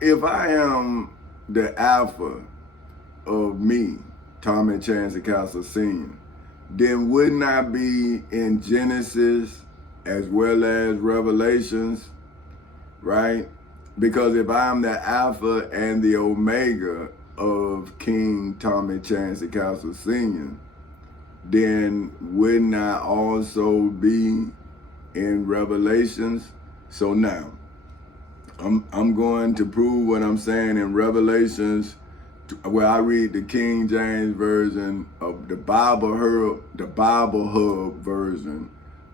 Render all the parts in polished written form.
if I am the alpha of me, Tommy Chance Castle Sr., then wouldn't I be in Genesis as well as Revelations, right? Because if I'm the Alpha and the Omega of King Tommy Chance Castle Sr., then wouldn't I also be in Revelations? So now, I'm going to prove what I'm saying in Revelations, where I read the King James version of the Bible Hub version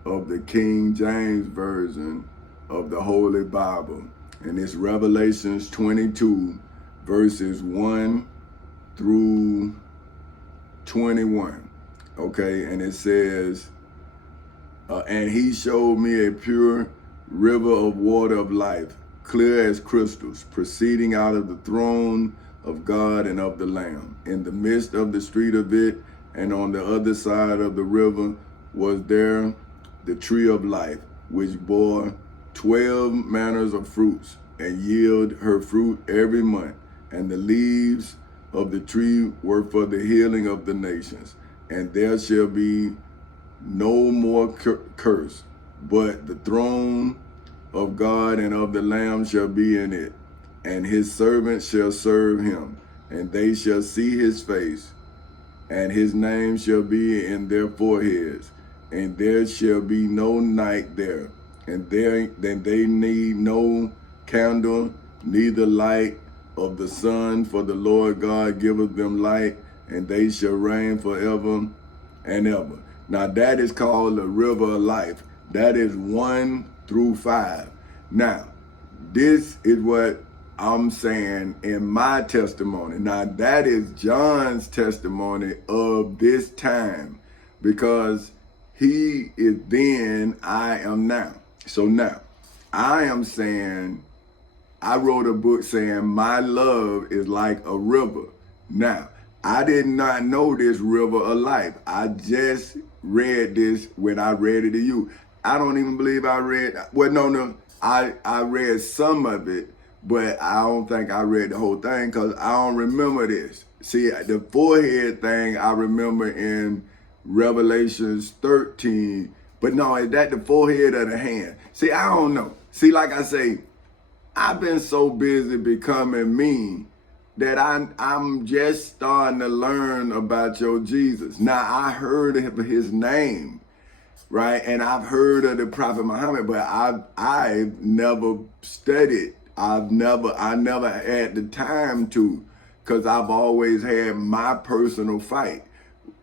of the King James version of the Holy Bible. And it's Revelations 22, verses 1 through 21. Okay, and it says, and he showed me a pure river of water of life, clear as crystals, proceeding out of the throne of God and of the Lamb. In the midst of the street of it, and on the other side of the river, was there the tree of life, which bore 12 manners of fruits, and yield her fruit every month. And the leaves of the tree were for the healing of the nations. And there shall be no more curse, but the throne of God and of the Lamb shall be in it, and his servants shall serve him, and they shall see his face, and his name shall be in their foreheads, and there shall be no night there, and then they need no candle, neither light of the sun, for the Lord God giveth them light, and they shall reign forever and ever. Now that is called the river of life. That is 1 through 5. Now, this is what I'm saying in my testimony. Now that is John's testimony of this time, because he is then, I am now. So now, I am saying, I wrote a book saying my love is like a river. Now, I did not know this river of life. I just read this when I read it to you. I don't even believe I read, well, no, I read some of it, but I don't think I read the whole thing because I don't remember this. See, the forehead thing I remember in Revelations 13, but no, is that the forehead or the hand? See, I don't know. See, like I say, I've been so busy becoming me that I'm just starting to learn about your Jesus. Now, I heard of his name, right? And I've heard of the Prophet Muhammad, but I've never studied. I never had the time to, because I've always had my personal fight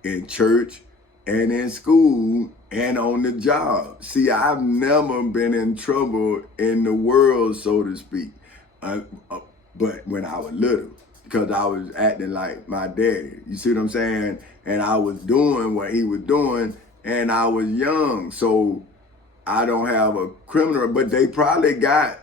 in church and in school and on the job. See, I've never been in trouble in the world, so to speak. But when I was little, because I was acting like my daddy. You see what I'm saying? And I was doing what he was doing, and I was young. So I don't have a criminal, but they probably got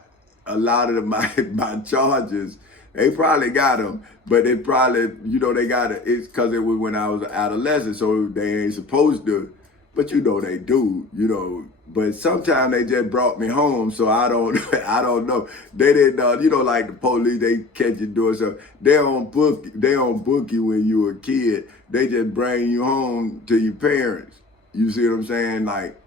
a lot of my charges. They probably got them, but they probably, they got it. It's because it was when I was an adolescent, so they ain't supposed to, but they do, But sometimes they just brought me home, so I don't know. They didn't, like the police, they catch you doing stuff. They don't book you when you were a kid. They just bring you home to your parents. You see what I'm saying? Like,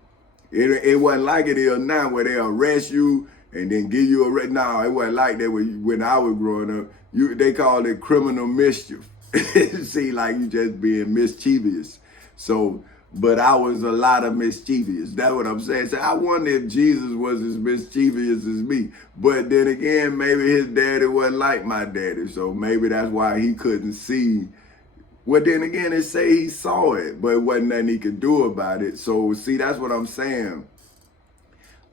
it wasn't like it is now where they arrest you and then give you a arrest. No, it wasn't like that when I was growing up. They called it criminal mischief. See, like you just being mischievous. So, but I was a lot of mischievous. That's what I'm saying. So I wonder if Jesus was as mischievous as me. But then again, maybe his daddy wasn't like my daddy. So maybe that's why he couldn't see. Well, then again, they say he saw it, but it wasn't nothing he could do about it. So see, that's what I'm saying.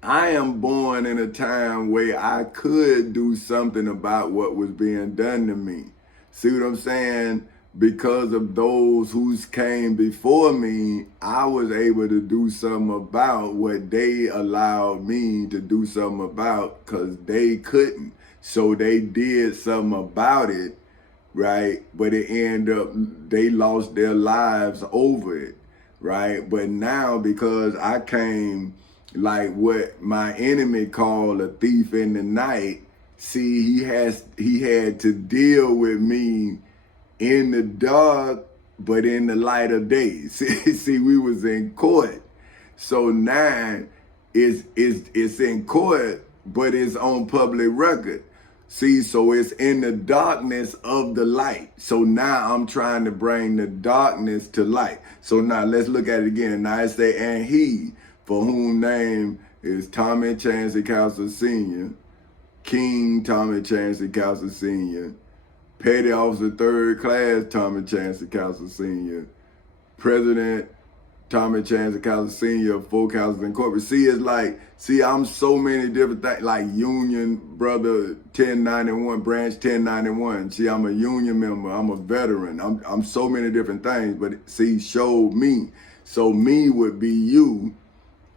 I am born in a time where I could do something about what was being done to me. See what I'm saying? Because of those who came before me, I was able to do something about what they allowed me to do something about, because they couldn't. So they did something about it, right? But it ended up, they lost their lives over it, right? But now, because I came like what my enemy called a thief in the night, see, he had to deal with me in the dark, but in the light of day. See, we was in court. So now it's in court, but it's on public record. See, so it's in the darkness of the light. So now I'm trying to bring the darkness to light. So now let's look at it again. Now it say, and he, for whom name is Tommy Chancey Castle Sr., King Tommy Chancey Castle Sr., Petty Officer Third Class Tommy Chancey Castle Sr., President Tommy Chancey Castle Sr. of Four Castles Incorporated. See, it's like, I'm so many different things, like Union Brother 1091, Branch 1091. See, I'm a union member, I'm a veteran, I'm so many different things, but see, showed me. So me would be you,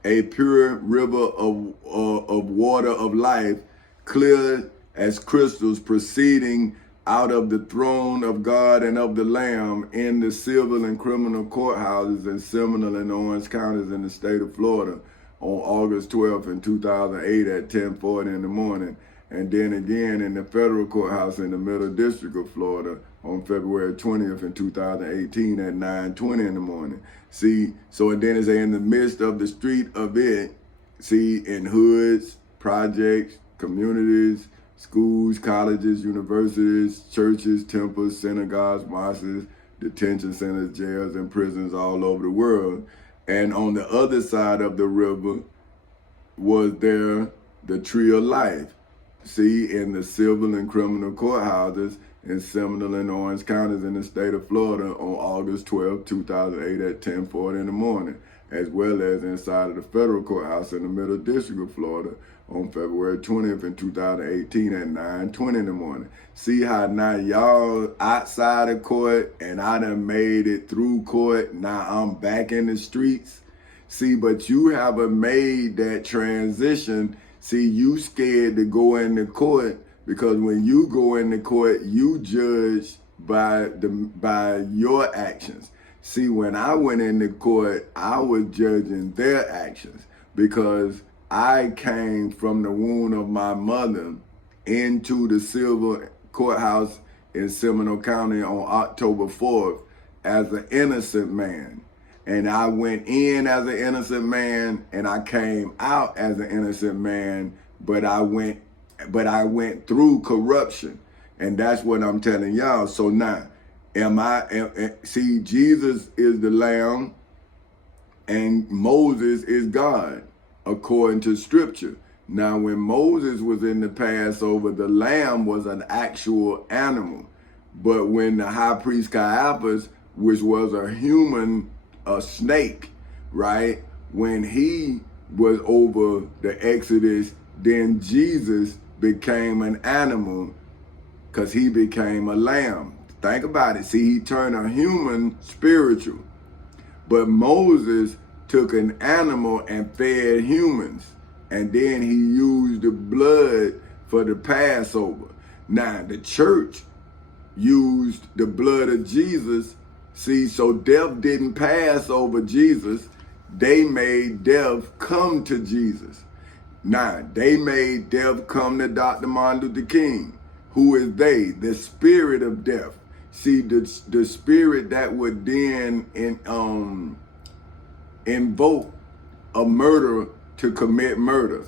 a pure river of water of life, clear as crystals, proceeding out of the throne of God and of the Lamb in the civil and criminal courthouses in Seminole and Orange counties in the state of Florida on August 12th in 2008 at 10:40 in the morning. And then again in the federal courthouse in the Middle District of Florida on February 20th in 2018 at 9:20 in the morning. See, so and then it's in the midst of the street of it, see, in hoods, projects, communities, schools, colleges, universities, churches, temples, synagogues, mosques, detention centers, jails, and prisons all over the world. And on the other side of the river was there the tree of life. See, in the civil and criminal courthouses in Seminole and Orange counties in the state of Florida on August 12, 2008 at 10:40 in the morning, as well as inside of the federal courthouse in the Middle District of Florida on February 20th in 2018 at 9:20 in the morning. See how now y'all outside of court and I done made it through court. Now I'm back in the streets. See, but you haven't made that transition. See, you scared to go into court because when you go into court, you judge by your actions. See, when I went into court, I was judging their actions because I came from the womb of my mother into the civil courthouse in Seminole County on October 4th as an innocent man. And I went in as an innocent man and I came out as an innocent man, but I went through corruption. And that's what I'm telling y'all. So now, see, Jesus is the Lamb and Moses is God, according to scripture. Now, when Moses was in the Passover, the lamb was an actual animal. But when the high priest Caiaphas, which was a snake, right? When he was over the Exodus, then Jesus became an animal because he became a lamb. Think about it. See, he turned a human spiritual. But Moses took an animal and fed humans. And then he used the blood for the Passover. Now, the church used the blood of Jesus. See, so death didn't pass over Jesus. They made death come to Jesus. Now, they made death come to Dr. Martin Luther King. Who is they? The spirit of death. See, the spirit that would then invoke a murderer to commit murder.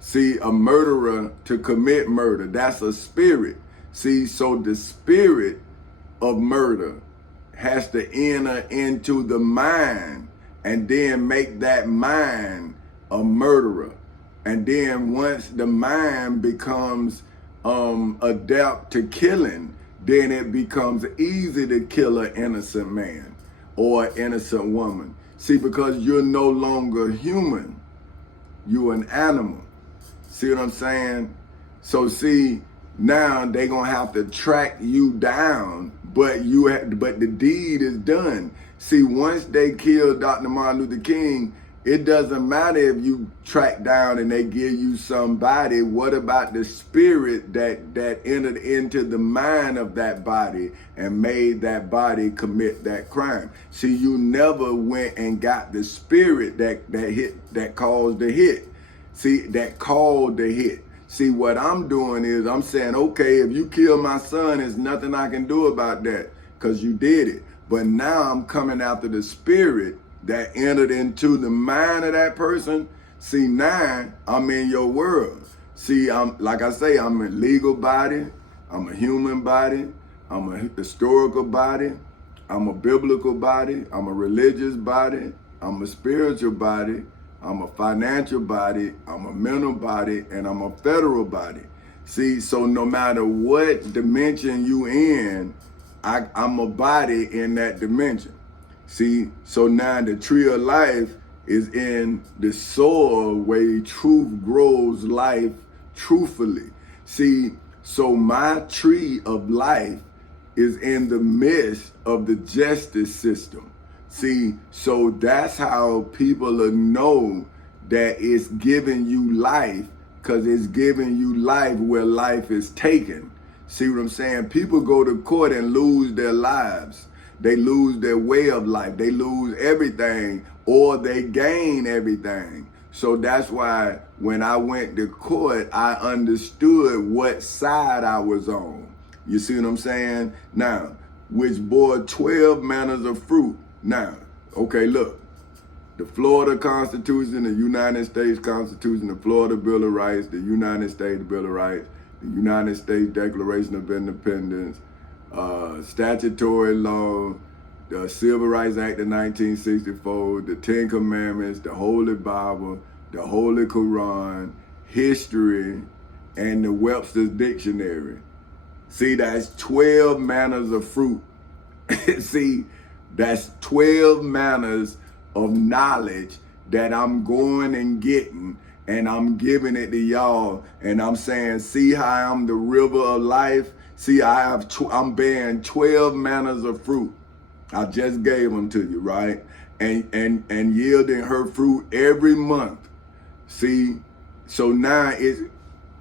See, a murderer to commit murder. That's a spirit. See, so the spirit of murder has to enter into the mind and then make that mind a murderer. And then once the mind becomes adept to killing, then it becomes easy to kill an innocent man or an innocent woman. See, because you're no longer human, you're an animal. See what I'm saying? So see, now they're gonna have to track you down, but the deed is done. See, once they kill Dr. Martin Luther King, it doesn't matter if you track down and they give you somebody. What about the spirit that entered into the mind of that body and made that body commit that crime? See, you never went and got the spirit that caused the hit. See, that called the hit. See, what I'm doing is I'm saying, okay, if you kill my son, there's nothing I can do about that because you did it. But now I'm coming after the spirit that entered into the mind of that person. See, now I'm in your world. See, I'm like I say, I'm a legal body, I'm a human body, I'm a historical body, I'm a biblical body, I'm a religious body, I'm a spiritual body, I'm a financial body, I'm a mental body, and I'm a federal body. See, so no matter what dimension you in, I'm a body in that dimension. See, so now the tree of life is in the soil where truth grows life truthfully. See, so my tree of life is in the midst of the justice system. See, so that's how people will know that it's giving you life, because it's giving you life where life is taken. See what I'm saying? People go to court and lose their lives. They lose their way of life. They lose everything, or they gain everything. So that's why when I went to court, I understood what side I was on. You see what I'm saying? Now, which bore 12 manners of fruit. Now, okay, look. The Florida Constitution, the United States Constitution, the Florida Bill of Rights, the United States Bill of Rights, the United States Declaration of Independence, statutory law, the Civil Rights Act of 1964, the Ten Commandments, the Holy Bible, the Holy Quran, history, and the Webster's Dictionary. See, that's 12 manners of fruit. See, that's 12 manners of knowledge that I'm going and getting, and I'm giving it to y'all, and I'm saying, see how I'm the river of life? See, I'm bearing 12 manners of fruit. I just gave them to you, right? And yielding her fruit every month. See, so now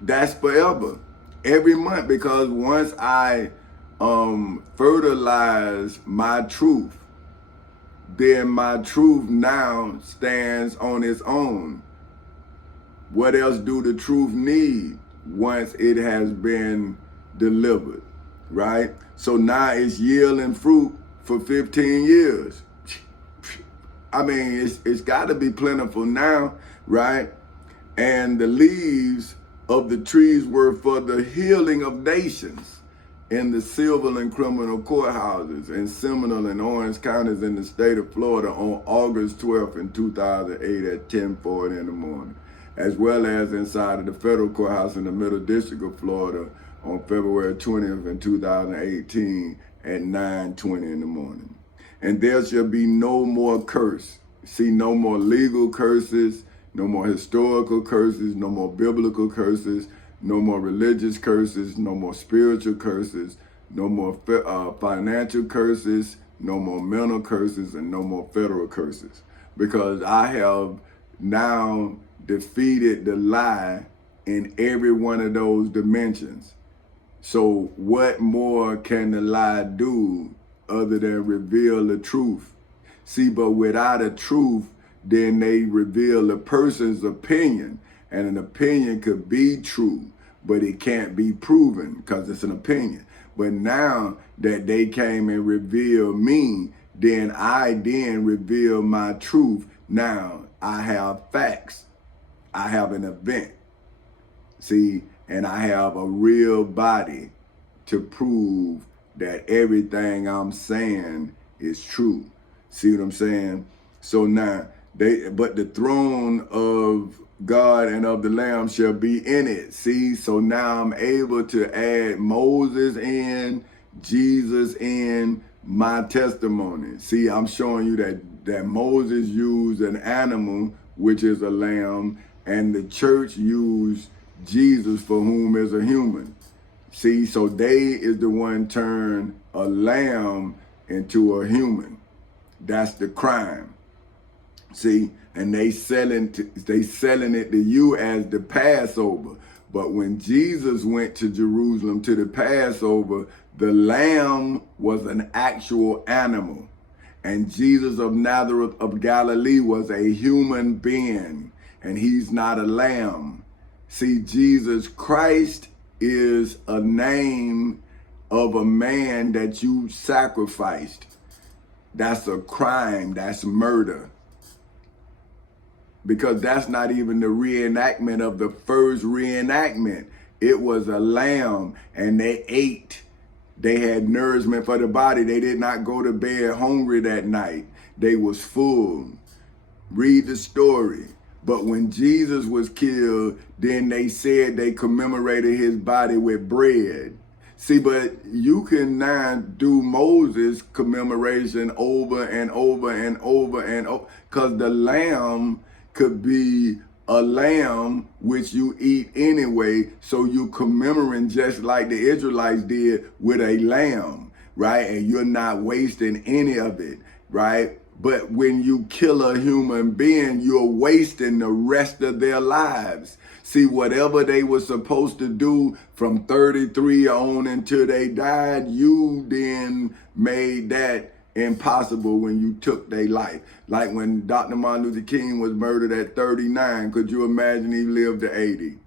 that's forever, every month, because once I fertilize my truth, then my truth now stands on its own. What else do the truth need once it has been delivered, right? So now it's yielding fruit for 15 years. I mean, it's got to be plentiful now, right? And the leaves of the trees were for the healing of nations in the civil and criminal courthouses in Seminole and Orange counties in the state of Florida on August 12th in 2008 at 10:40 in the morning, as well as inside of the federal courthouse in the Middle District of Florida on February 20th in 2018 at 9:20 in the morning. And there shall be no more curse. See, no more legal curses, no more historical curses, no more biblical curses, no more religious curses, no more spiritual curses, no more financial curses, no more mental curses, and no more federal curses. Because I have now defeated the lie in every one of those dimensions. So what more can the lie do other than reveal the truth? See, but without a truth, then they reveal a person's opinion. And an opinion could be true, but it can't be proven because it's an opinion. But now that they came and revealed me, then I reveal my truth. Now I have facts. I have an event. See, and I have a real body to prove that everything I'm saying is true. See what I'm saying? So now but the throne of God and of the Lamb shall be in it. See, so now I'm able to add Moses in, Jesus in, my testimony. See, I'm showing you that Moses used an animal, which is a lamb, and the church used Jesus, for whom is a human. See, so they is the one turned a lamb into a human. That's the crime. See, and they selling it to you as the Passover. But when Jesus went to Jerusalem to the Passover, the lamb was an actual animal. And Jesus of Nazareth of Galilee was a human being, and he's not a lamb. See, Jesus Christ is a name of a man that you sacrificed. That's a crime. That's murder. Because that's not even the reenactment of the first reenactment. It was a lamb, and they ate. They had nourishment for the body. They did not go to bed hungry that night. They was full. Read the story. But when Jesus was killed, then they said they commemorated his body with bread. See, but you can now do Moses commemoration over and over and over and over, because the lamb could be a lamb which you eat anyway, so you commemorating just like the Israelites did with a lamb, right? And you're not wasting any of it, right? But when you kill a human being, you're wasting the rest of their lives. See, whatever they were supposed to do from 33 on until they died, you then made that impossible when you took their life. Like when Dr. Martin Luther King was murdered at 39, could you imagine he lived to 80?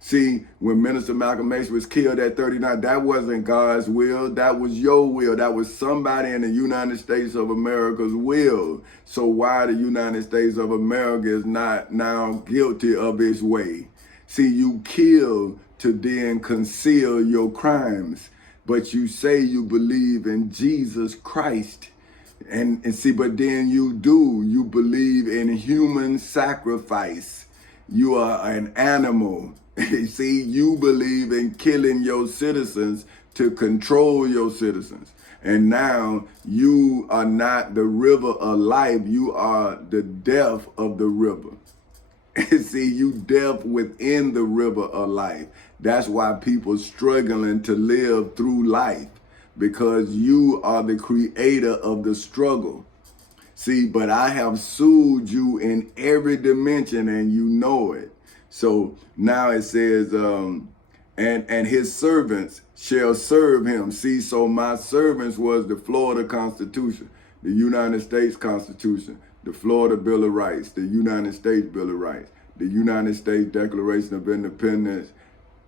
See, when Minister Malcolm X was killed at 39, that wasn't God's will. That was your will. That was somebody in the United States of America's will. So why the United States of America is not now guilty of its way? See, you kill to then conceal your crimes, but you say you believe in Jesus Christ. And see, but then you believe in human sacrifice. You are an animal. See, you believe in killing your citizens to control your citizens. And now you are not the river of life. You are the death of the river. See, you death within the river of life. That's why people struggling to live through life, because you are the creator of the struggle. See, but I have sued you in every dimension, and you know it. So now it says, and his servants shall serve him. See, so my servants was the Florida Constitution, the United States Constitution, the Florida Bill of Rights, the United States Bill of Rights, the United States Declaration of Independence,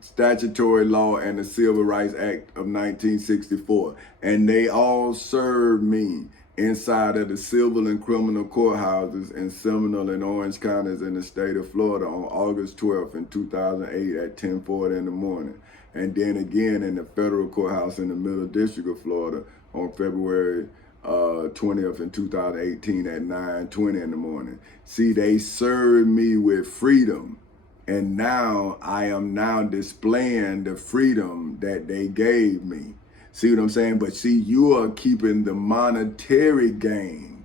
statutory law, and the Civil Rights Act of 1964. And they all serve me inside of the civil and criminal courthouses in Seminole and Orange counties in the state of Florida on August 12th in 2008 at 10:40 in the morning. And then again in the federal courthouse in the Middle District of Florida on February 20th in 2018 at 9:20 in the morning. See, they served me with freedom. And now I am now displaying the freedom that they gave me. See what I'm saying? But see, you are keeping the monetary gain.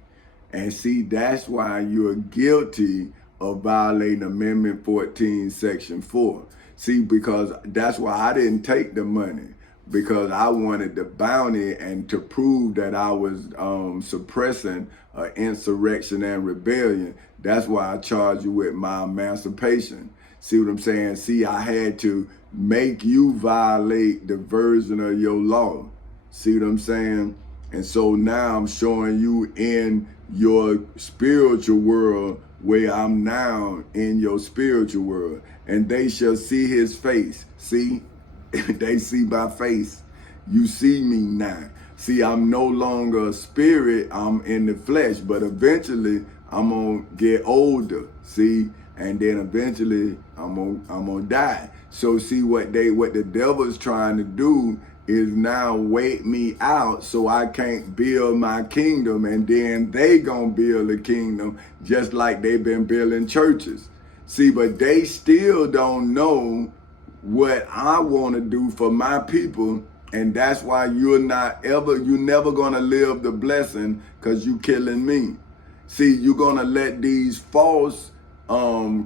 And see, that's why you're guilty of violating Amendment 14, Section 4. See, because that's why I didn't take the money, because I wanted the bounty and to prove that I was suppressing insurrection and rebellion. That's why I charge you with my emancipation. See what I'm saying? See, I had to make you violate the version of your law. See what I'm saying? And so now I'm showing you in your spiritual world where I'm now in your spiritual world. And they shall see his face. See? They see my face. You see me now. See, I'm no longer a spirit. I'm in the flesh. But eventually, I'm going to get older. See? And then eventually I'm gonna die. So see, what the devil's trying to do is now wait me out so I can't build my kingdom, and then they gonna build a kingdom just like they've been building churches. See, but they still don't know what I want to do for my people, and that's why you're never gonna live the blessing, because you killing me. See, you're gonna let these false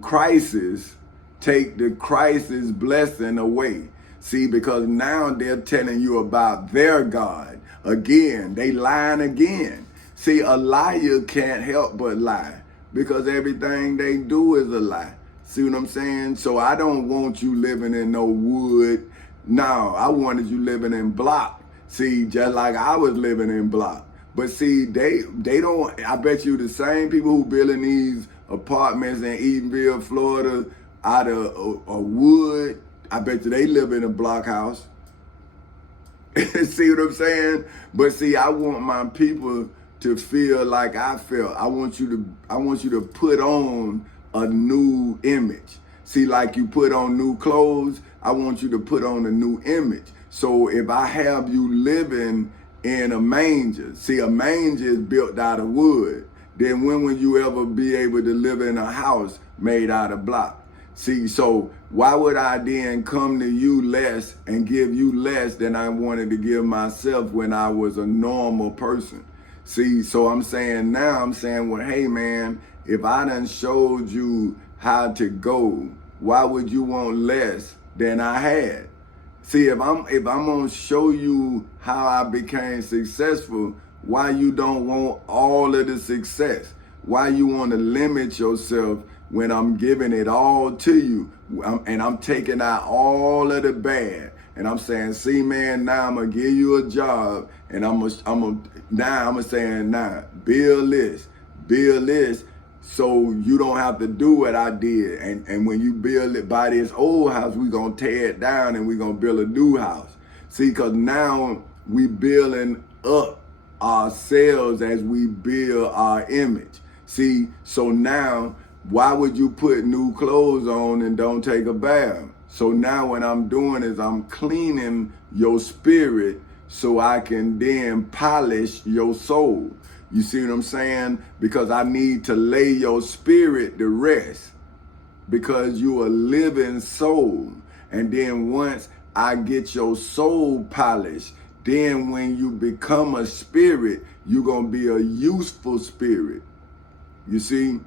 crisis take the crisis blessing away. See, because now they're telling you about their God. Again, they lying again. See, a liar can't help but lie, because everything they do is a lie. See what I'm saying? So I don't want you living in no wood. No, I wanted you living in block. See, just like I was living in block. But see, they don't, I bet you the same people who building these apartments in Eatonville, Florida, out of a wood. I bet you they live in a block house. See what I'm saying? But see, I want my people to feel like I felt. I want you to put on a new image. See, like you put on new clothes, I want you to put on a new image. So if I have you living in a manger, see, a manger is built out of wood. Then when will you ever be able to live in a house made out of block? See, so why would I then come to you less and give you less than I wanted to give myself when I was a normal person? See, so I'm saying, well, hey man, if I done showed you how to go, why would you want less than I had? See, if I'm gonna show you how I became successful, why you don't want all of the success? Why you want to limit yourself when I'm giving it all to you, and I'm taking out all of the bad, and I'm saying, see man, now I'm gonna give you a job, and I'm saying, build this, so you don't have to do what I did, and when you build it by this old house, we gonna tear it down and we gonna build a new house. See, cause now we building up ourselves as we build our image. See, so now, why would you put new clothes on and don't take a bath? So now what I'm doing is I'm cleaning your spirit so I can then polish your soul. You see what I'm saying? Because I need to lay your spirit to rest, because you are a living soul. And then once I get your soul polished, then when you become a spirit, you're going to be a useful spirit. You see?